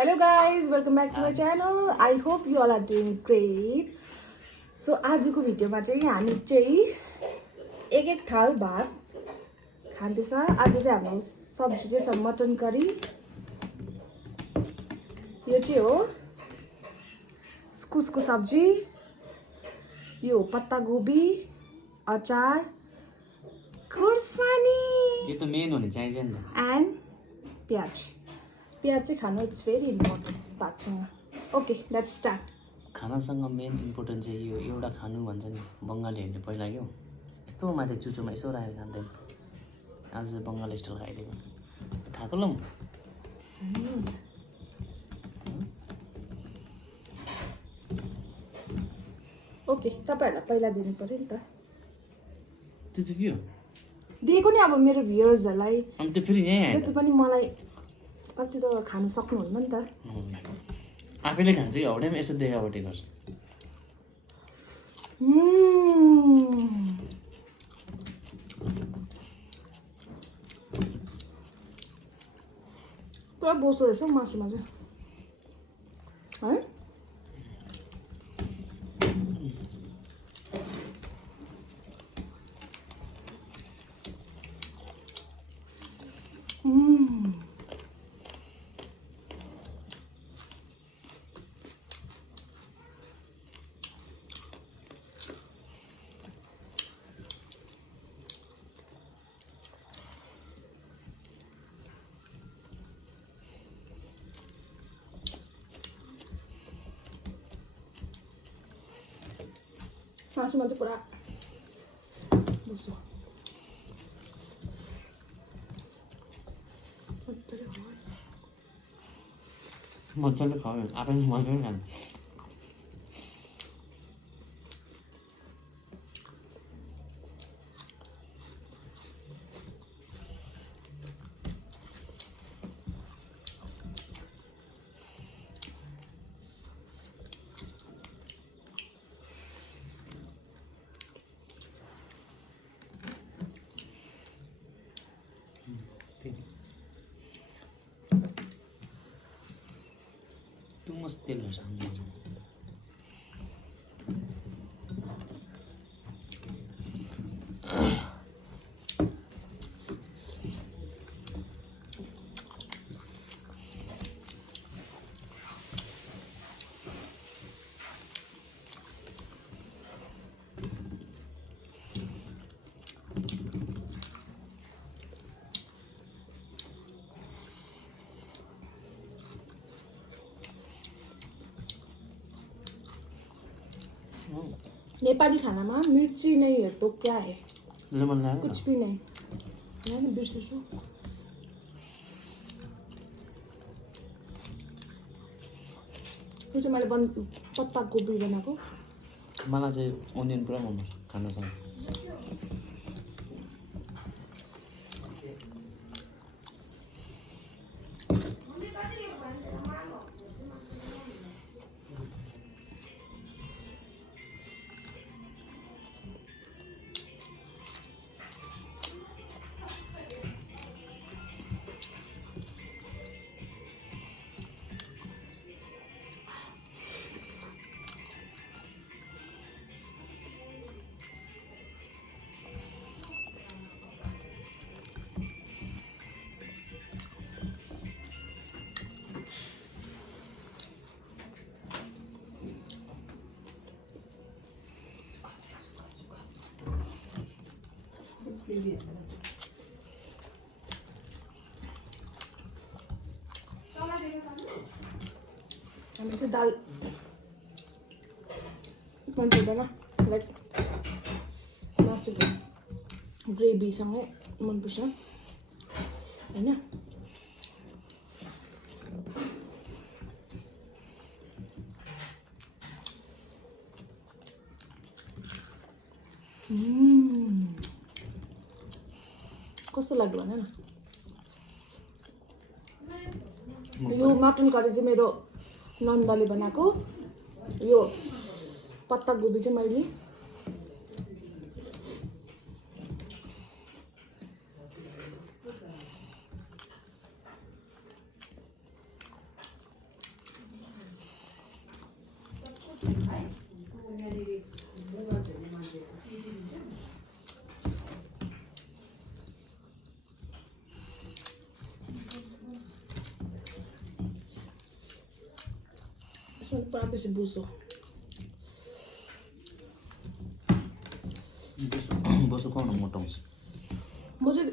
Hello guys, welcome back to my channel. I hope you all are doing great. So आजको भिडियोमा चाहिँ हामी चाहिँ एक थाल भात खाँदैछ। आज चाहिँ हाम्रो सब्जी चाहिँ छ मटन करी। यो चाहिँ हो इस्कुसको सब्जी, यो पत्ता गोभी, अचार, खुर्सानी, यो त मेन हुने चाहिन्छ नि त, एन्ड प्याज। प्याज चाहिँ खानु इट्स भेरी इम्पोर्टेन्ट भातसँग। Okay let's start. खानासँग मेन इम्पोर्टेन्ट चाहिँ यो एउटा खानु भन्छ नि बङ्गालीहरूले पहिला क्या यस्तो माथि चुचोमा यसो राखेर खाँदैन। आज चाहिँ बङ्गाली स्टाइल खाइदिएको खाएको ल म। ओके तपाईहरुलाई पहिला दिनु पर्यो नि त। त्यो चाहिँ के हो दिएको नि अब मेरो भ्युअर्सहरुलाई। अनि त्यो फेरि यहीँ जति पनि मलाई अति त खानु सक्नुहुन्न नि त। आफैले खान्छ कि हौडेमा यसो देखावटी गर्छ। पुरा बोसो रहेछ मासुमा चाहिँ है। मासुमा चाहिँ पुरा बोसो। मजाले खायो आफै मजाले खान्छ। Too much तेल रहेछ। नेपाली खानामा मिर्ची नहीं है तो क्या है? लेमन लाग्यो कुछ भी नहीं। यहाँ नि बिर्सेछु। यो चाहिँ मैले पत्ता गोभी बनाएको। मलाई चाहिँ ओनियन पुरा मन पर्छ खानासँग। हामी चाहिँ दाल मन पर्दैन, लाइक मासुको ग्रेभीसँगै मनपर्छ होइन। कस्तो लाग्यो भन न। यो मटन करी चाहिँ मेरो नन्दले बनाएको। यो पत्ता गोभी चाहिँ मैले यसमा पुरा बेसी बोसो बोसो कौन मोटाउँछ म चाहिँ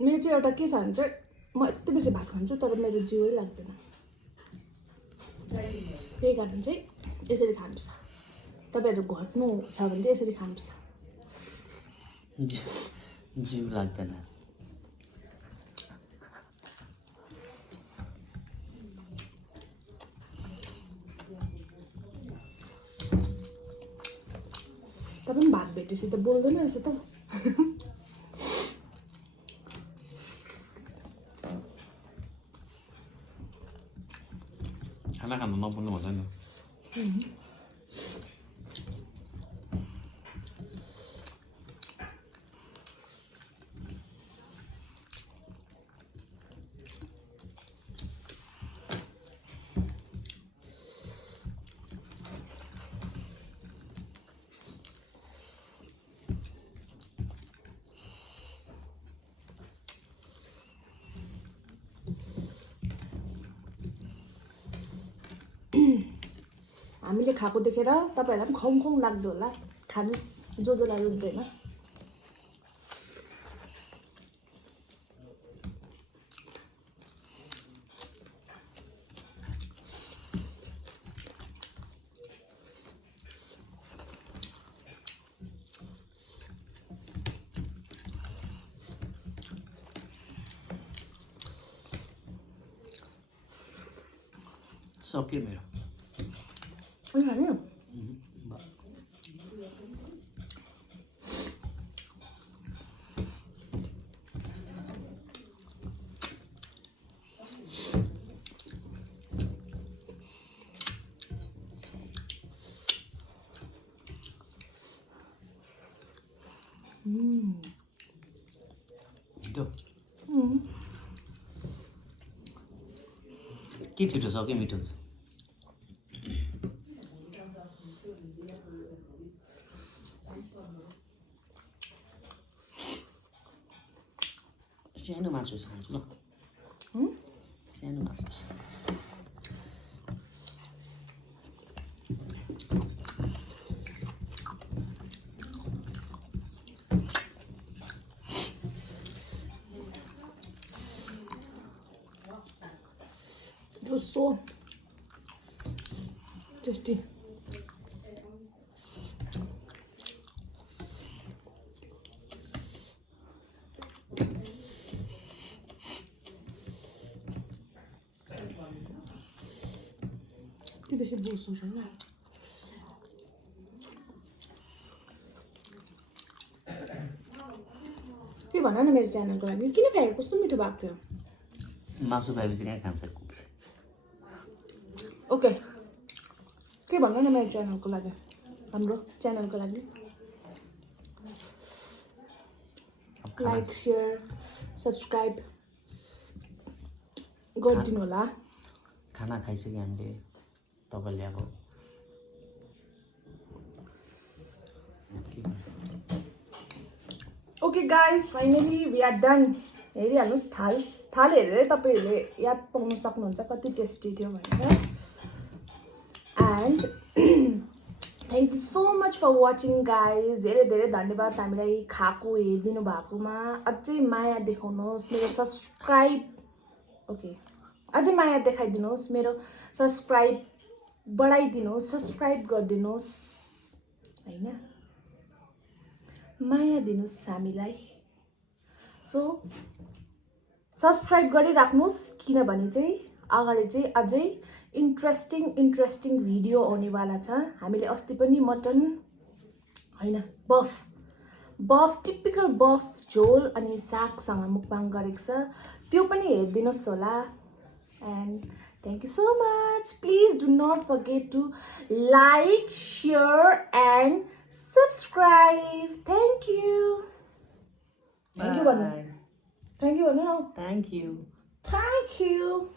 मेरो चाहिँ एउटा के छ भने चाहिँ म यति बेसी भात खान्छु तर मेरो जिउै लाग्दैन त्यही कारण चाहिँ यसरी खानुपर्छ तपाईँहरू घट्नु छ भने चाहिँ यसरी खानुपर्छ जिउ लाग्दैन तपाईँ पनि भात भेटेपछि त बोल्दैन रहेछ त खाना खानु नबोल्नु हुँदैन हामीले खाएको देखेर तपाईँहरूलाई पनि खुवाउँ खुवाउँ लाग्दो होला खानुहोस् जसलाई रुच्दैन सक्यो मेरो खानु के छिटो सक्यो मिठो छ सानो मासु खान्छु ल सानो मासु It was so tasty. त्यो बेसी बोसो छैन के भन न मेरो च्यानलको लागि किन फ्याएको कस्तो मिठो भएको थियो मासु खाएपछि कहाँ खान्छ कुकुर ओके के भन न मेरो च्यानलको लागि हाम्रो च्यानलको लागि लाइक शेयर सब्सक्राइब गरिदिनु होला खाना खाइसक्यो हामीले तपाईँले अब okay guys finally we are done हेरिहाल्नुहोस् थाल हेरेर तपाईँहरूले याद पाउनु सक्नुहुन्छ कति टेस्टी थियो भनेर and thank you so much for watching guys धेरै धेरै धन्यवाद हामीलाई खाएको हेरिदिनु भएकोमा अझै माया देखाउनुहोस् मेरो सब्सक्राइब ओके अझै माया देखाइदिनुहोस् मेरो सब्सक्राइब बढाइदिनुहोस् सब्सक्राइब गरिदिनुहोस् हैन माया दिनुहोस् हामीलाई सो सब्सक्राइब गरिराख्नुहोस् किनभने चाहिँ अगाडि चाहिँ अझै इन्ट्रेस्टिङ भिडियो आउनेवाला छ हामीले अस्ति पनि मटन हैन बफ टिपिकल बफ झोल अनि सागसँग मुकबाङ गरेको छ त्यो पनि हेरिदिनुहोस् होला and thank you so much please do not forget to like share and subscribe thank you Bye. भन्नु Thank you. thank you